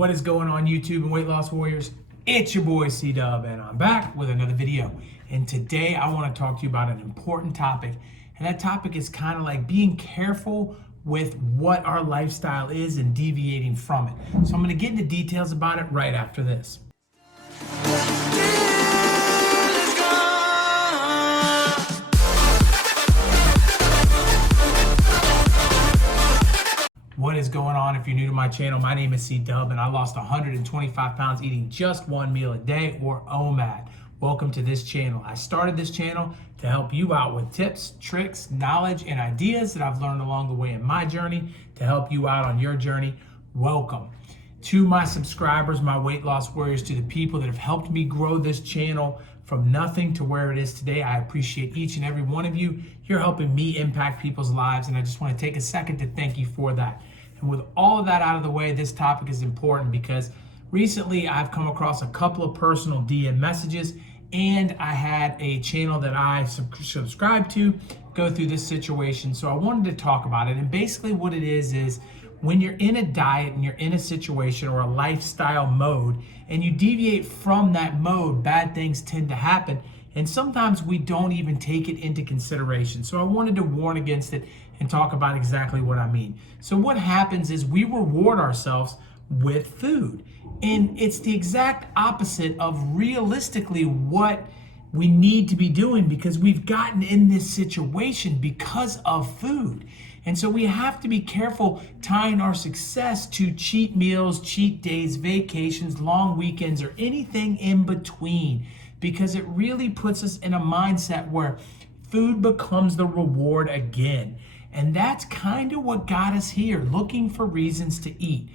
What is going on YouTube and Weight Loss Warriors? It's your boy C-Dub and I'm back with another video. And today I want to talk to you about an important topic. And that topic is kind of like being careful with what our lifestyle is and deviating from it. So I'm going to get into details about it right after this. What is going on? If you're new to my channel, my name is C-Dub and I lost 125 pounds eating just one meal a day, or OMAD. Welcome to this channel. I started this channel to help you out with tips, tricks, knowledge, and ideas that I've learned along the way in my journey to help you out on your journey. Welcome. To my subscribers, my weight loss warriors, to the people that have helped me grow this channel from nothing to where it is today, I appreciate each and every one of you. You're helping me impact people's lives, and I just want to take a second to thank you for that. And with all of that out of the way, this topic is important because recently I've come across a couple of personal DM messages, and I had a channel that I subscribe to go through this situation. So I wanted to talk about it. And basically what it is when you're in a diet and you're in a situation or a lifestyle mode and you deviate from that mode, bad things tend to happen. And sometimes we don't even take it into consideration. So I wanted to warn against it and talk about exactly what I mean. So what happens is we reward ourselves with food. And it's the exact opposite of realistically what we need to be doing, because we've gotten in this situation because of food. And so we have to be careful tying our success to cheat meals, cheat days, vacations, long weekends, or anything in between, because it really puts us in a mindset where food becomes the reward again. And that's kind of what got us here, looking for reasons to eat.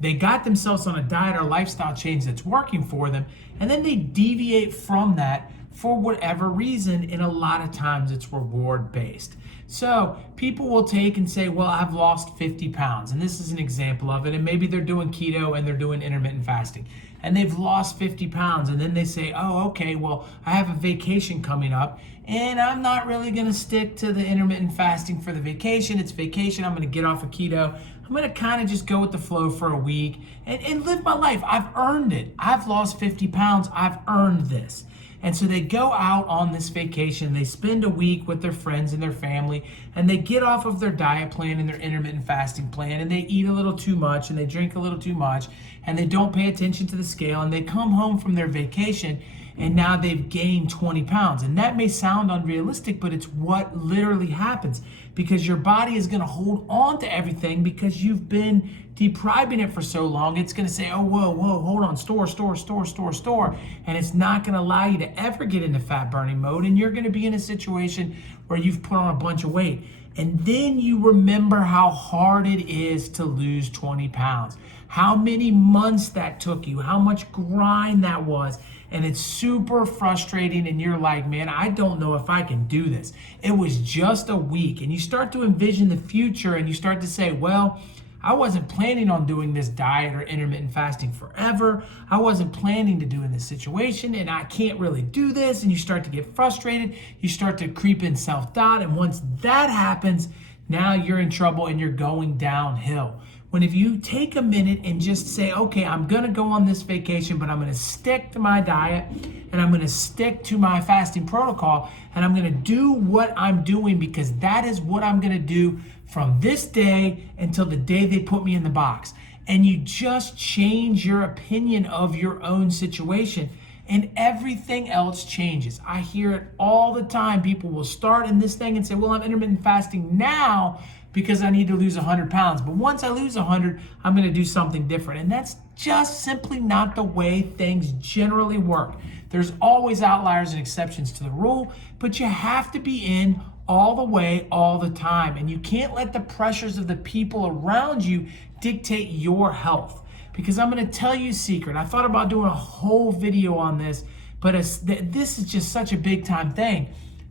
They got themselves on a diet or lifestyle change that's working for them, and then they deviate from that for whatever reason, and a lot of times it's reward based. So people will take and say, well, I've lost 50 pounds, and this is an example of it, and maybe they're doing keto and they're doing intermittent fasting, and they've lost 50 pounds, and then they say, oh, okay, well, I have a vacation coming up, and I'm not really gonna stick to the intermittent fasting for the vacation. It's vacation, I'm gonna get off of keto. I'm gonna kind of just go with the flow for a week and live my life. I've earned it. I've lost 50 pounds, I've earned this. And so they go out on this vacation, they spend a week with their friends and their family, and they get off of their diet plan and their intermittent fasting plan, and they eat a little too much and they drink a little too much, and they don't pay attention to the scale, and they come home from their vacation and now they've gained 20 pounds. And that may sound unrealistic, but it's what literally happens, because your body is gonna hold on to everything because you've been depriving it for so long. It's gonna say, oh, whoa, hold on, store. And it's not gonna allow you to ever get into fat burning mode. And you're gonna be in a situation where you've put on a bunch of weight. And then you remember how hard it is to lose 20 pounds, how many months that took you, how much grind that was. And it's super frustrating, and you're like, man, I don't know if I can do this. It was just a week. And you start to envision the future, and you start to say, well, I wasn't planning on doing this diet or intermittent fasting forever. I wasn't planning to do in this situation, and I can't really do this. And you start to get frustrated. You start to creep in self-doubt. And once that happens, now you're in trouble and you're going downhill. When if you take a minute and just say, okay, I'm gonna go on this vacation, but I'm gonna stick to my diet and I'm gonna stick to my fasting protocol, and I'm gonna do what I'm doing because that is what I'm gonna do from this day until the day they put me in the box. And you just change your opinion of your own situation, and everything else changes. I hear it all the time. People will start in this thing and say, well, I'm intermittent fasting now because I need to lose 100 pounds. But once I lose 100, I'm gonna do something different. And that's just simply not the way things generally work. There's always outliers and exceptions to the rule, but you have to be in all the way, all the time. And you can't let the pressures of the people around you dictate your health. Because I'm gonna tell you a secret. I thought about doing a whole video on this, but this is just such a big time thing.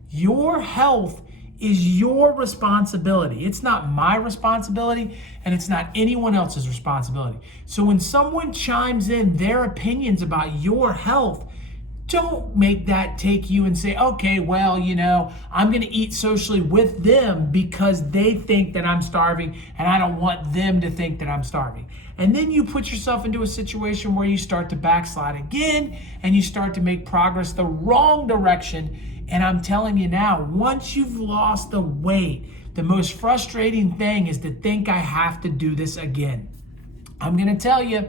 Your health is your responsibility. It's not my responsibility, and it's not anyone else's responsibility. So when someone chimes in their opinions about your health, don't make that take you and say, okay, well, I'm going to eat socially with them because they think that I'm starving and I don't want them to think that I'm starving. And then you put yourself into a situation where you start to backslide again and you start to make progress the wrong direction. And I'm telling you now, once you've lost the weight, the most frustrating thing is to think I have to do this again. I'm going to tell you,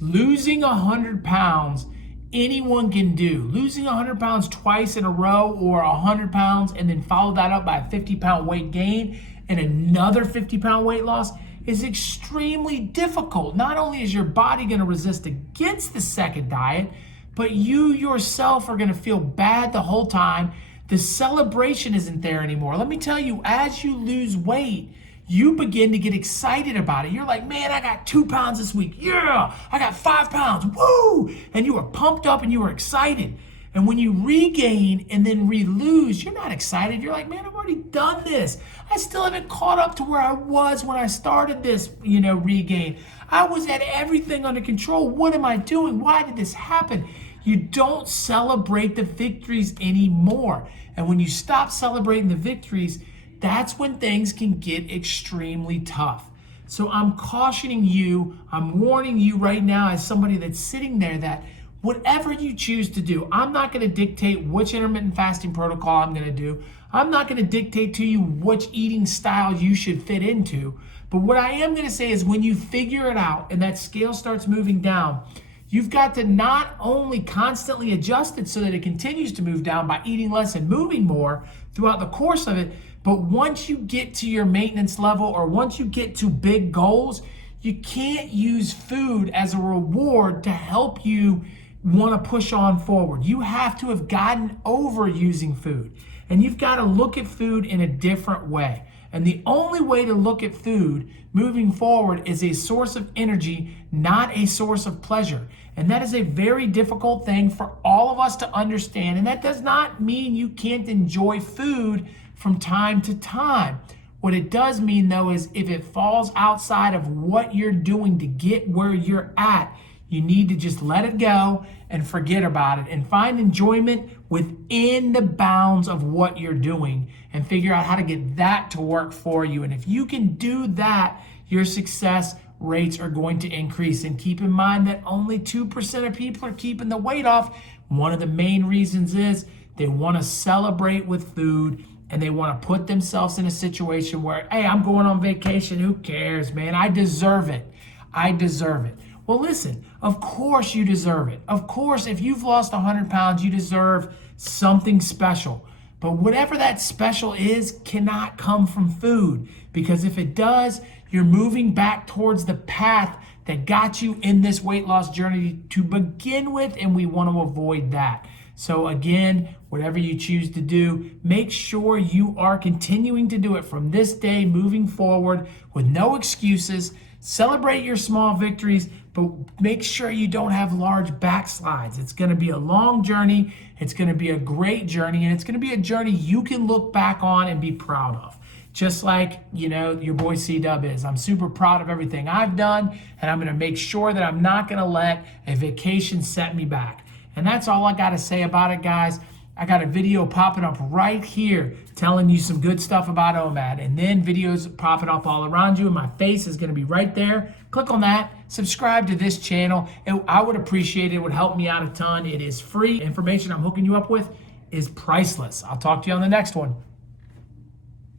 losing 100 pounds, anyone can do. Losing 100 pounds twice in a row, or 100 pounds and then follow that up by a 50-pound weight gain and another 50-pound weight loss is extremely difficult. Not only is your body going to resist against the second diet, but you yourself are going to feel bad the whole time. The celebration isn't there anymore. Let me tell you, as you lose weight, you begin to get excited about it. You're like, man, I got 2 pounds this week. Yeah, I got 5 pounds. Woo! And you were pumped up and you were excited. And when you regain and then re-lose, you're not excited. You're like, man, I've already done this. I still haven't caught up to where I was when I started this, regain. I was at everything under control. What am I doing? Why did this happen? You don't celebrate the victories anymore. And when you stop celebrating the victories, that's when things can get extremely tough. So I'm cautioning you, I'm warning you right now as somebody that's sitting there that whatever you choose to do, I'm not going to dictate which intermittent fasting protocol I'm going to do. I'm not going to dictate to you which eating style you should fit into. But what I am going to say is when you figure it out and that scale starts moving down, you've got to not only constantly adjust it so that it continues to move down by eating less and moving more throughout the course of it, but once you get to your maintenance level or once you get to big goals, you can't use food as a reward to help you want to push on forward. You have to have gotten over using food, and you've got to look at food in a different way. And the only way to look at food moving forward is a source of energy, not a source of pleasure. And that is a very difficult thing for all of us to understand. And that does not mean you can't enjoy food from time to time. What it does mean, though, is if it falls outside of what you're doing to get where you're at, you need to just let it go and forget about it and find enjoyment within the bounds of what you're doing and figure out how to get that to work for you. And if you can do that, your success rates are going to increase. And keep in mind that only 2% of people are keeping the weight off. One of the main reasons is they want to celebrate with food and they want to put themselves in a situation where, hey, I'm going on vacation. Who cares, man? I deserve it. I deserve it. Well, listen, of course you deserve it. Of course, if you've lost 100 pounds, you deserve something special. But whatever that special is cannot come from food, because if it does, you're moving back towards the path that got you in this weight loss journey to begin with, and we want to avoid that. So again, whatever you choose to do, make sure you are continuing to do it from this day moving forward with no excuses. Celebrate your small victories, but make sure you don't have large backslides. It's going to be a long journey. It's going to be a great journey, and it's going to be a journey you can look back on and be proud of. Just like, your boy C-Dub is. I'm super proud of everything I've done, and I'm going to make sure that I'm not going to let a vacation set me back. And that's all I got to say about it, guys. I got a video popping up right here telling you some good stuff about OMAD, and then videos popping up all around you, and my face is going to be right there. Click on that. Subscribe to this channel. I would appreciate it. It would help me out a ton. It is free. Information I'm hooking you up with is priceless. I'll talk to you on the next one.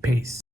Peace.